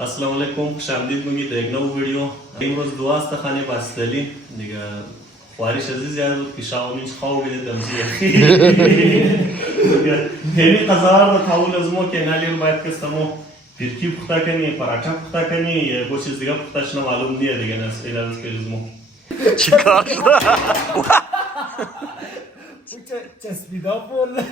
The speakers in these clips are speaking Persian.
السلام علیکم، خوش آمدید میگید در یک نو ویدیو. امروز دو است خانه بستلی دیگه خواهرش عزیز زیاد بود که شاو نیش خواهو بیده دمزیه همی قضاار دا تاول از مو که نالی رو باید کستمو پیرکی پختا کنی، پراٹا پختا کنی یا گوش چیز دیگه پختاش معلوم نیه دیگه نس ایلانس که از مو چیکار شده؟ چسبیده پول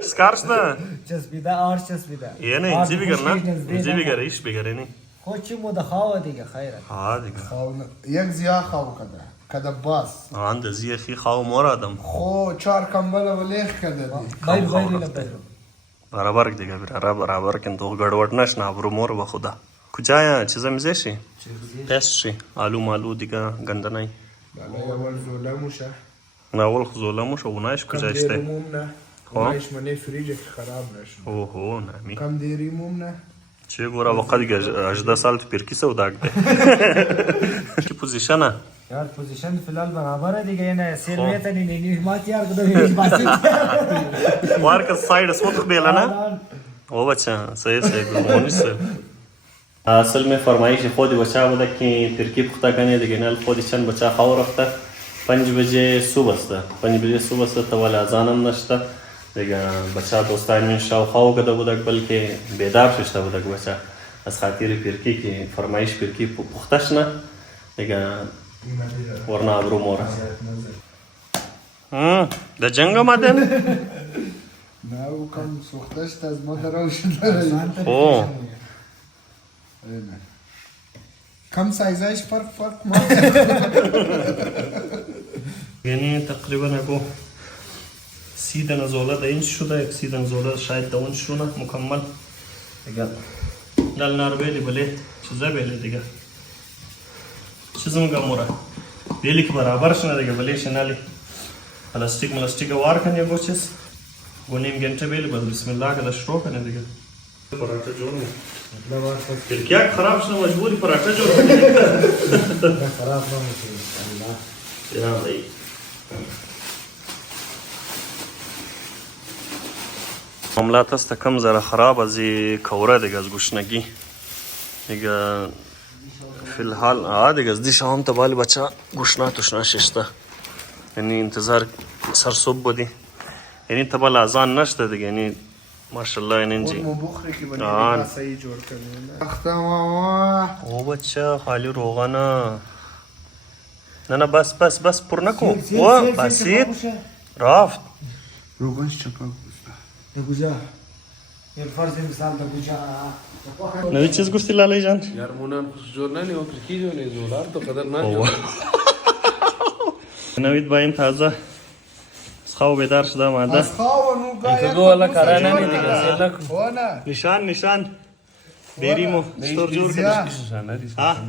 سکارش نه؟ چسبیده آرش چسبیده یه نه اینجی بگر نه؟ اینجی بگر ایش بگره نی؟ خود چی موده خواه دیگه خیره ها دیگه یک زیاد خواه کده باس آن دزی خی خواه مور آدم خو چار کمبل و لیخ کده دی بیرو برابر دیگه برابر کن تو گڑوڑ نش نابرو مور با خدا کجایا چیزا میزشی؟ پس شی آلو مالو دیگه گنده نی بله اول زولموشه نه اول خزولموش و نایش کجا کم اشته؟ دیریموم نه اونایش منه فریجه که خراب نشن اوهو نمی کم دیریموم نه چه گورا وقت دیگه 18 سال تو پیرکی سوداک ده کی پوزیشنه؟ یار پوزیشن فیلال برابره دیگه اینه سیر میتنی نینی مات یار کدو هیچ باسی وار که ساید اسمت بیلا نه؟ او بچه صحیح گرمونیست اصل میں فرمائش خود بچا بوده که ترکی پختا کنی دیگه نال خودی چند بچا خواهو رفته 5 بجه صبح است 5 بجه صبح است تا ولی ازانم نشته دیگه بچا دوستان من شاو خواهو کده بوده بلکه بیدار ششته بوده بچا از خاطر پیرکی که فرمایش پیرکی پختش نه دیگه ورنه ابرو موره ده جنگ آمدن؟ نه او کم سوختشت از ما دراوش داره اوه کم سایزایش فرق ما یعنی تقریبا اگو 30 دانه زوله دا اینچ شده 30 دانه زوله شاید دا اونچ شونه مکمل دیگه دل نار بیلی بله چیزا بیلی دیگه چیزم گموره بیلی که برابر شنه دیگه بله شنالی پلاستیک وار کنی گو چیز گو نیم گنٹه بیلی باز بسم الله که دا شروع کنی دیگه پراٹا جوڑ نی پھر خراب شنه مجبوری پراٹا جوڑ کنی خراب نمیشه یا بھائی معاملات است کم ذره خراب از کوره دیگه از گوشنگی دیگه فی الحال دیگه از دیش هم تبالی بچه گوشنا توشنا ششته یعنی انتظار سر صبح بودی یعنی تبال ازان نشته دیگه یعنی ماشاءالله این اینجی مو بخری که بنی صحیح جور کنی اختم او بچه خالی روغانه نه بس پر نکو او بسید رافت روغنش چپا دگوجا یه فرض مثال دگوجا نوی چیز گفتی لالی جان؟ यार मुना जोर ना नहीं हो की जो नहीं जोर तो कदर ना जो نوید با این تازه خواب بیدار شده آمده از خواه نو گایا तो वाला करा ना नहीं दिखा सेला خونه نشان بیریمو ستور جور کرد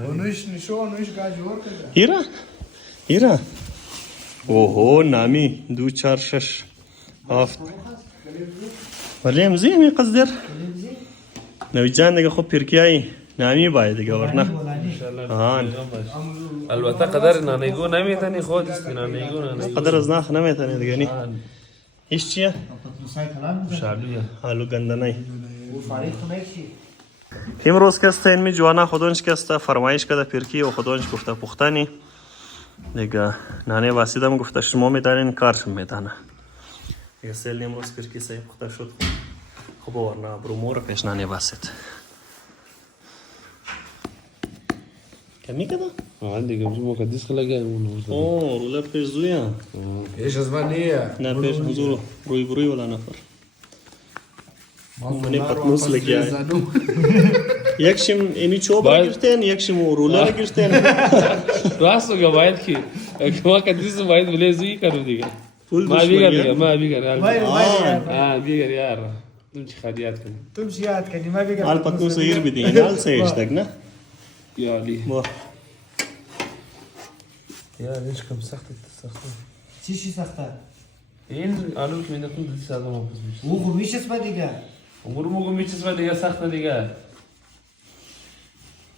اونوش نشو اونوش گا جور کرده هیرا اوهو نامی 2 4 6 7 ولی امزی می قصدر نوید جان دیگه خوب پیرکیایی نامی باید دیگه ورنه آن البته قدر ना नहीं गो नहीं था नहीं خود است ना नहीं गो ना नहीं قدر از ناخ نمیتونی دیگه نی ایش چیه؟ शालू حالو گنده نی فاریخ نمیشی امروز کسته اینمی جوانا خودونش کسته فرمایش کده پیرکی و خودونش گفته پختنی دیگه نانه واسیدم گفته شما میدانین کارشم میدانه دیگه سیل امروز پیرکی سایی پخته شد خوب ورنه برو مور پیش نانه واسید کمی کده؟ हाँ देखो मुझे मुकद्दस का लगा है वो اوه رولر پیش زویا ایش از من نیه نه پیش حضور روی بروی ولا نفر منی پتنوس لگیا ہے یکشم اینی چوبا گرتین یکشم رولر گرتین रास हो गया वाइद की मुकद्दस वाइद बलेजी करो दिया फुल ما भी कर दिया मैं भी कर भाई हाँ भी कर यार तुम खदियात कर तुम शियात کنی ما بگم حال پتنوس ایر بیدی نال سیش تک نه يا علي با يا ليش كم سخت چی شی سخته این آلو که مینداختم دیگه ساده ما پس میشه او خو میشه اسم دیگه امور موقع میچسبه دیگه سخته دیگه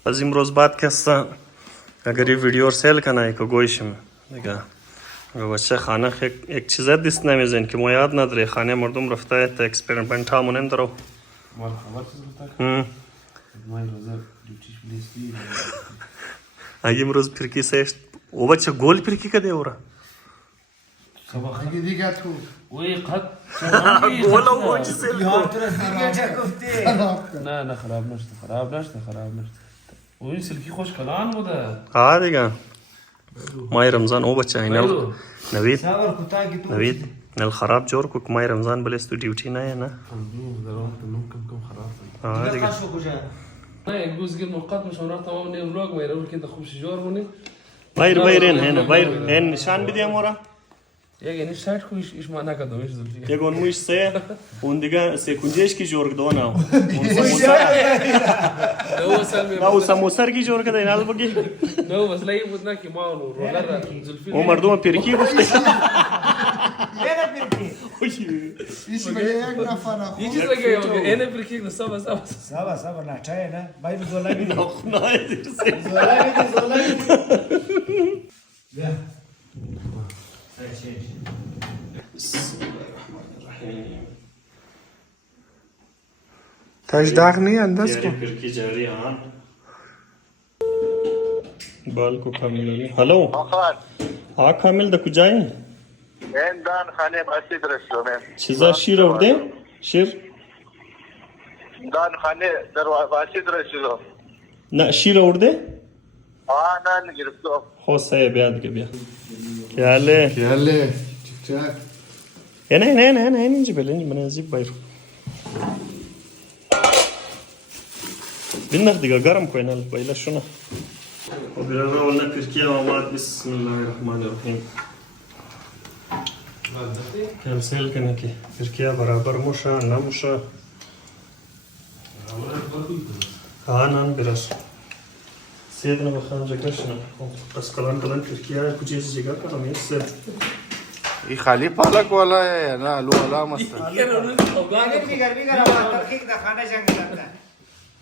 از امروز بعد کسته اگر این ویدیو سیل کنه که گویشم دیگه بچه خانه یک چیز دیست نمیزن که ما یاد نداره خانه مردم رفته تا اکسپریمنت همون اندرو مال خبر چیز بتا ما روزا ډیوټي پلیس اگه امروز پرکی سشت او بچه گل پرکی کده اورا اگه دیگه تو وای قد گل او بچه سیل یار تو دیگه گفتی نه خراب نشته وای سلکی خوش کلان بوده ها دیگه مای رمضان او بچه اینال نوید صبر کوتاه کی تو نوید نل خراب جور کو مای رمضان بلست تو ډیوټي نه نه کم خراب ها دیگه شو کجا نه الجزء المؤقت مش هنروح تمام نيم فلوج ما يقولوا كده خمس شهور هوني بایر هنا بایر هن نشان بدیم اورا يا نيش ساعات كويس ايش معناه كده ايش ذلك یگون موش سه اون دیگه سکونجش کی جور دونه هو سلمي او سموسر کی جور کده اینال بگی نو بس لا يبودنا كي ما هو رولر زلفي او مردم پرکی گفته یه پرکی ایش به یک نفر يجي زي انا بركيك نصاب صبر نه چای نه باید زولا بید نه دیرسه زولا بید بیا تاش داغ نی انداز یاری پرکی جاری آن بال کو کامل هلو ها کامل د کجای من دان خانه مسجد رسومم چیزا شیر ورده شیر دان خانه در مسجد رسوم نه شیر ورده آنان گرفتم خو سه بیا دیگه بیا یاله یاله چک چک نه اینجا بلنی من ازی بایر بینخ دیگه گرم کوینال بایلا شونه و بیرون اولنا پرکیه آماد بسم الله الرحمن الرحیم کمسل کنه که پرکیه برابر موشه نموشه ها نان براش سیدنا بخوام جگرشنم بس کلان پرکیه کجیز جگر کنم یه ये खाली पालक वाला है या ना आलू वाला मस्त है اگر بیگر آباد ترکیک دا خانه جنگ کرده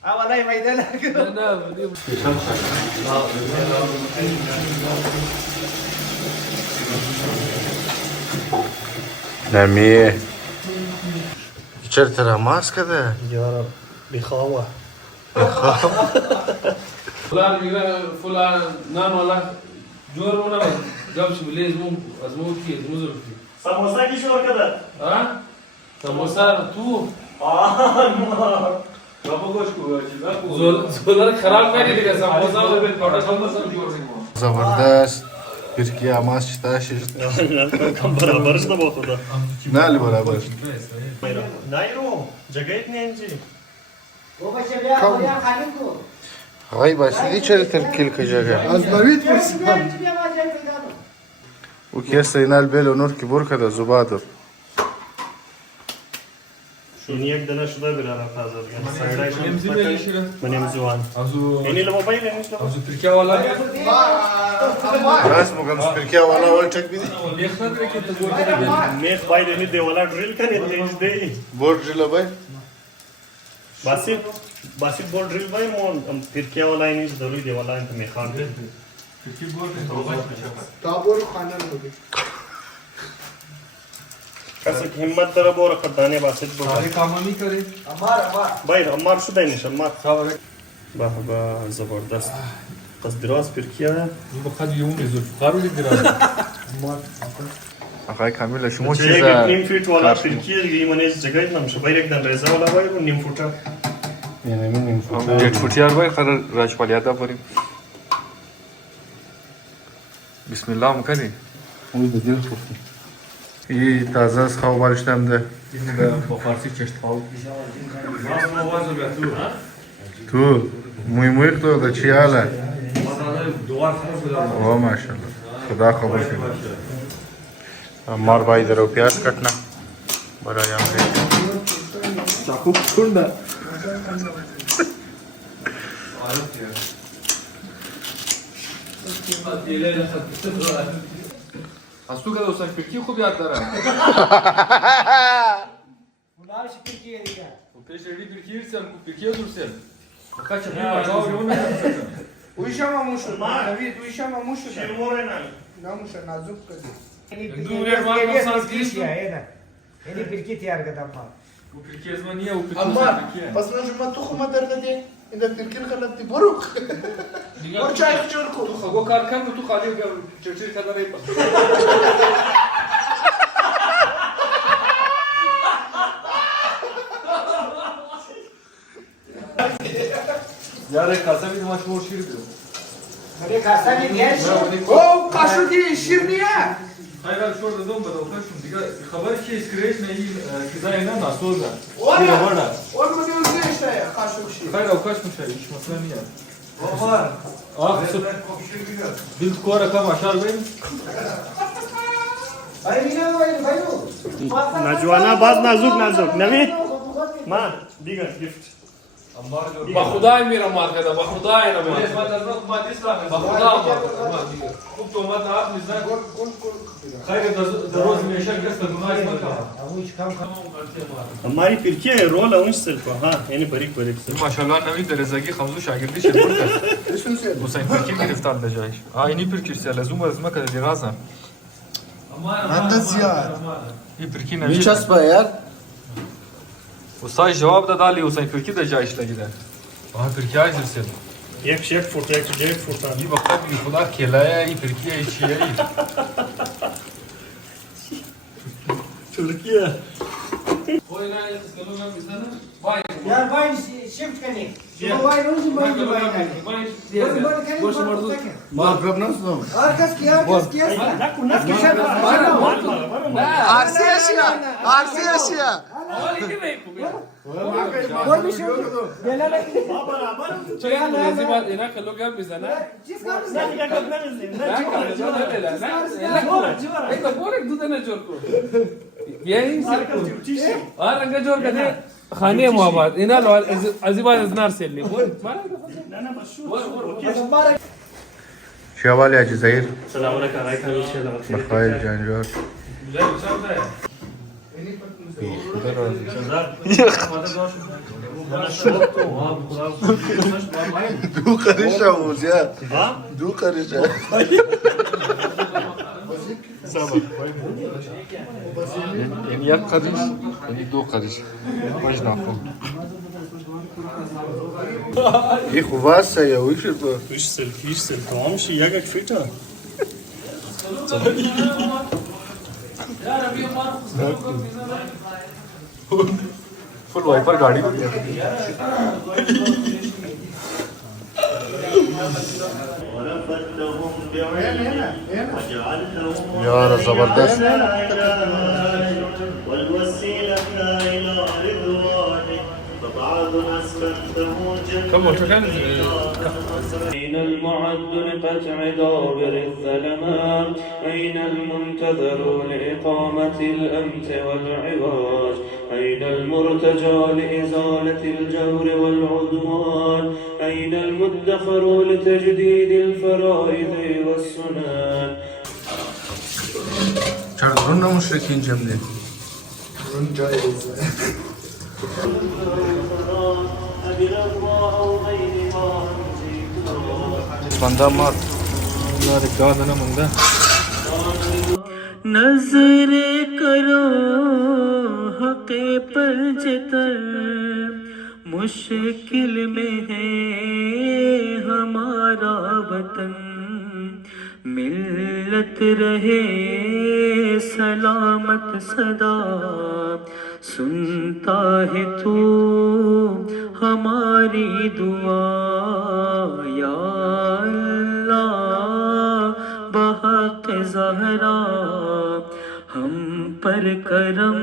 اولای میدان نمیه چرا ترا ماسک ده یارا بخواه فلان نان ولا جور ولا جابش بليز مو ازمو كي ازمو سموسا کی شور کده ها سموسا تو بابا گوش کو زولر خراب کردی دیگه سموسا رو به کاتا سموسا زبردست پرکی آماز چتا شش کم برابرش ده با خدا نه علی برابر نایرو جگایت نینجی او بچه بیا خانه کو غای باشی چرا ترکیل که جگه از نوید پرسیدم او کیسه اینال بیلو نور کی بور کده زبادر شون یک دنه شده بلا رفت از سایدایشون من امزوان اینی لموبایل اینیش لموبایل ازو ترکیه والا راست مگم پرکی والا ول چک بیدی لیخت که تو گوردی میخ باید اینی دیوالا دریل کنی تیج دی بور جلو بای باسی بول دریل بای مون ترکیه والا اینیش ضروری دیوالا انت میخوان تا برو خانه رو بگی کسی که همت داره بوره خدانه باسید بوره کاما میکنی باید امار شده اینیش امار با زبردست قصد دراز ترکیه بخد یوم زلفقار ولی دراز آقای کامیل شما چه یک چیزا نیم فیت والا ترکیه دیگه ایمان از جگایت نمیشه باید یک دن ریزه والا باید نیم فوتا یک فوتیار بای قرار راج پالیت داریم بسم الله میکنی اون بدیل خوبی این تازه از خواب بارشتم ده با فارسی چشت خواب تو موی تو ده چی حاله دوار خراب اوه ماشالله خدا خبر کنه مار باید رو پیاز کٹنا برای چاکو کنده از تو که دوستان پرکی خوب یاد دارم فلان شپکی دیگه پیش ریدی پرکی رسیم پرکی درسیم بخاطر چه بیمار اویشم همون شد نوید اویشم همون شد شیرموره نه نموشه نازک کردی یعنی پرکی تیار کردم ما پرکی از من نیه و پرکی اما پس من شما تو خود درد دی اینه ترکیل خلطی بروک برو چای خجور کن تو خگو کار کن تو خالی چرچیر کردن ای پس یاره قسمی تو مشمور شیر بیرو अरे खासा नहीं दिया او قاشو کی شیر نیه خیلی شور دادم به دوستم دیگه خبر کی اسکریش نه چیزای نه ناسوزه Oya! ورنه Oğlum ne diyor işte ya kaşık şey. خیلی اوکاش میشه هیچ مسئله نیه بیل کورا کم اشار بین अरे मीना भाई भाई نجوانا باز نازک نوید ما دیگر گیفت با خدای میرم مارکت با خدای نمیرم با خدا خوب تو اومد نهار میزن خیلی در روز میشه کس دنبال हमारी फिरकी है रोल अवंश सेल को हाँ यानी बारीक ماشاءالله نوید در رزگی خمزو شاگردی شد برکت حسین پرکی گرفتار به جایش اینی پرکی سیال از اون از مکه دیرازم Ben de ziyad. این پرکی نوید Miçaspa ya. استاد جواب داد علی حسین پرکی در جایش لگیده آها پرکی های درسید एक फुट एक फुट این وقت بی خدا کلاه این پرکی های چیه ای Türkiye यार भाई शिफ्ट करने जो भाई रोज भाई Makrab nasıl olmuş? और कस किया Arsi yaşa. Arsi yaşa. बोल भी शिफ्ट बेला नहीं जिस काम से خانه محبت اینا عزیبان از نار سیلی شوالی حاجی زهیر سلام علیکم علیکم انشالله بخیر جانجور دو قریش آموز یا دو قریش یعنی یک قریش یعنی دو قریش باش نخون این خواسته یا ویش با فیش سل تمام شي یک فیتا फुल वाइपर गाड़ी यार जबरदस्त كم موتور كان أين المعد لقطع دابر الظلمات أين المنتظر لإقامة الأمت والعواج أين المرتجى لإزالة الجور والعدوان أين المدخر لتجديد الفرائض والسنن چرا درون مشرکین جمعه Bunun caiz. बंदा मार यार एक गाना ना मंगा नजर करो हक़े पर जितर मुश्किल में है हमारा वतन मिल्लत रहे सलामत सदा सुनता है तू हमारी दुआ या अल्लाह बहक ज़हरा हम पर करम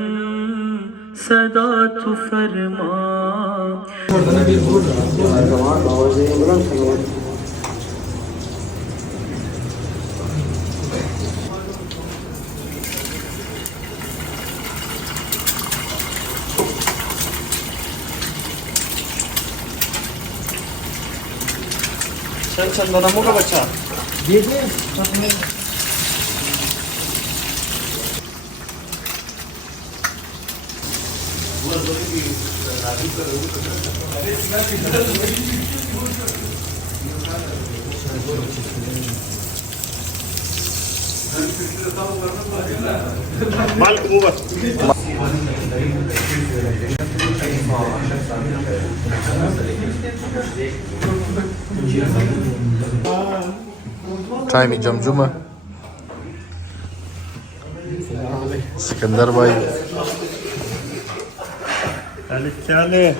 सदा तू फरमा चल नरमो का बच्चा माल कुबत تایم جمجمه سکندر بای چاله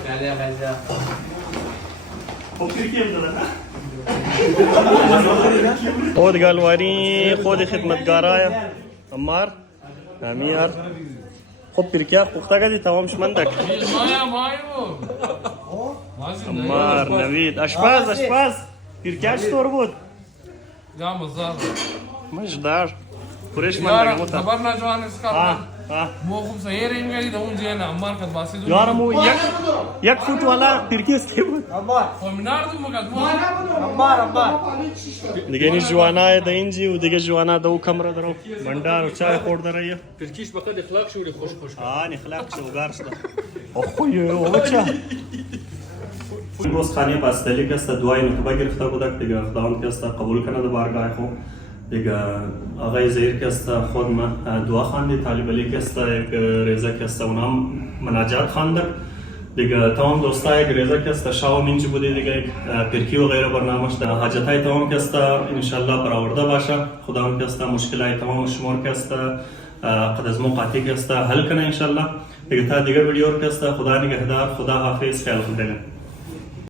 خود گلواری خود خدمتگارای عمار امیر خب پیرکیار پخته کردی تمام شمندک عمار نوید اشپز پیرکیار چطور بود؟ مجدار پرش من لگموتا خبر نجوان اس کا مو خوب صحیح رہیں گے دون جے نا عمار کا باسی دو یارمو یک فوت والا پیرکیس کی بود فمنار دو مگا دیگه این جوانا د اینجی و دیگه جوانا دو کمره درو بندار و چای خورده رایه پرکیش بقد اخلاق شوری خوش اخلاق شو گارسته اخوی او بچه امروز خانه بستلی که است دعای نخبه گرفته بودک دیگه خداوند که است قبول کنه در بارگاه خود دیگه آقای زهیر که است خود ما دعا خواندی طالب علی که است یک ریزه که است اونم مناجات خواندک دیگه تمام دوستای یک ریزه که است شاو منج بوده دیگه یک پرکی و غیره برنامهش در حاجتای تمام که است انشالله برآورده باشه خداوند که است مشکلای تمام شمار که است قد از موقعی که است حل کنه انشالله دیگه تا دیگه ویدیو که است خدا نگهدار خدا حافظ خیال خود